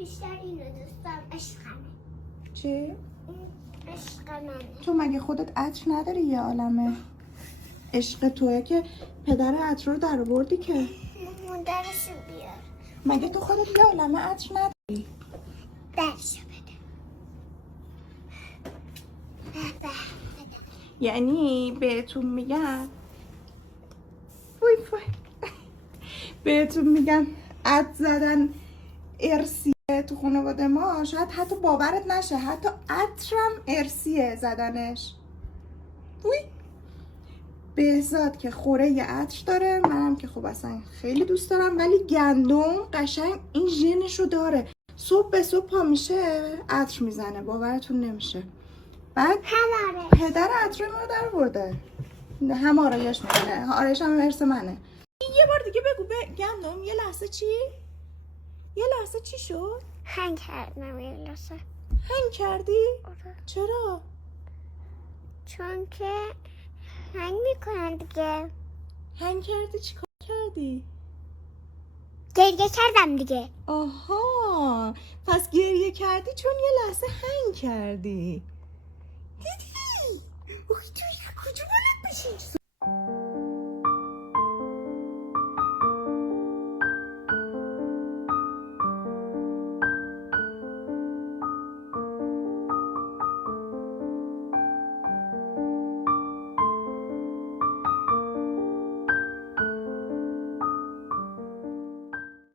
بیشتر اینو دوست دارم. عشقمه. چی؟ عشق منه. تو مگه خودت عطر نداری یه عالمه؟ عشق توئه که پدر عطر رو در آوردی که. مادرشو بیار. مگه تو خودت یه عالمه عطر نداری؟ درشو بده. یعنی بهتون میگم وای وای بهتون میگم عطر زدن ارسیه تو خانواده ما، شاید حتی باورت نشه، حتی عطرم ارسیه زدنش. وای بهزاد که خوره یه عطر داره، منم که خب اصلا خیلی دوست دارم، ولی گندم قشنگ این ژنشو داره، صبح به صبح پا میشه عطر میزنه، باورتون نمیشه. بعد پدر عطر ما در برده، هم آرایش میکنه، آرایش هم ارث منه. یه بار دیگه بگو به گندم. یه لحظه چی؟ یه لحظه چی شد؟ هنگ کردم یه لحظه. هنگ کردی؟ آره. چرا؟ چون که هنگ میکنن دیگه. هنگ کردی؟ چیکار کردی؟ گریه کردم دیگه. آها، پس گریه کردی چون یه لحظه هنگ کردی. دیدی؟